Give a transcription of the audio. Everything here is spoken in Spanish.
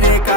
diré